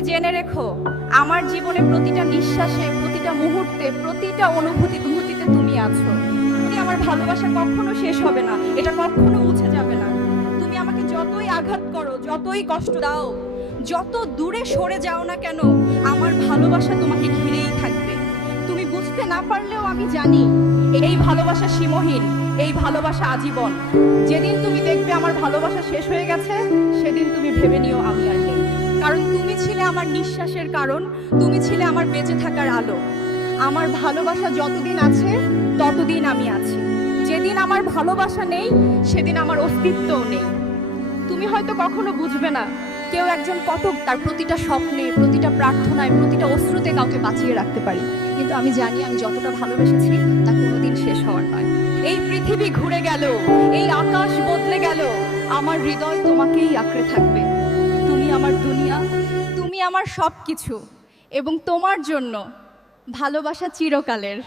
তুমি জেনে রেখো, আমার জীবনে প্রতিটা নিঃশ্বাসে, প্রতিটা মুহূর্তে, প্রতিটা অনুভূতিতে তুমি আছো। আমার ভালোবাসা কখনো শেষ হবে না, এটা কখনো মুছে যাবে না। তুমি আমাকে যতই আঘাত করো, যতই কষ্ট দাও, যত দূরে সরে যাও না কেন, আমার ভালোবাসা তোমাকে ঘিরেই থাকবে। তুমি বুঝতে না পারলেও আমি জানি এই ভালোবাসা সীমহীন, এই ভালোবাসা আজীবন। যেদিন তুমি দেখবে আমার ভালোবাসা শেষ হয়ে গেছে, সেদিন তুমি ভেবে নিও আমি আর নেই। কারণ তুমি ছিলে আমার নিঃশ্বাসের কারণ, তুমি ছিলে আমার বেঁচে থাকার আলো। আমার ভালোবাসা যতদিন আছে ততদিন আমি আছি। যেদিন আমার ভালোবাসা নেই, সেদিন আমার অস্তিত্বও নেই। তুমি হয়তো কখনো বুঝবে না, কেউ একজন কত তার প্রতিটা স্বপ্নে, প্রতিটা প্রার্থনায়, প্রতিটা অশ্রুতে কাউকে বাঁচিয়ে রাখতে পারি। কিন্তু আমি জানি আমি যতটা ভালোবেসেছি তা কোনোদিন শেষ হওয়ার নয়। এই পৃথিবী ঘুরে গেল, এই আকাশ বদলে গেল, আমার হৃদয় তোমাকেই আঁকড়ে থাকবে। তুমি আমার দুনিয়া, তুমি আমার সব কিছু, এবং তোমার জন্য ভালোবাসা চিরকালের।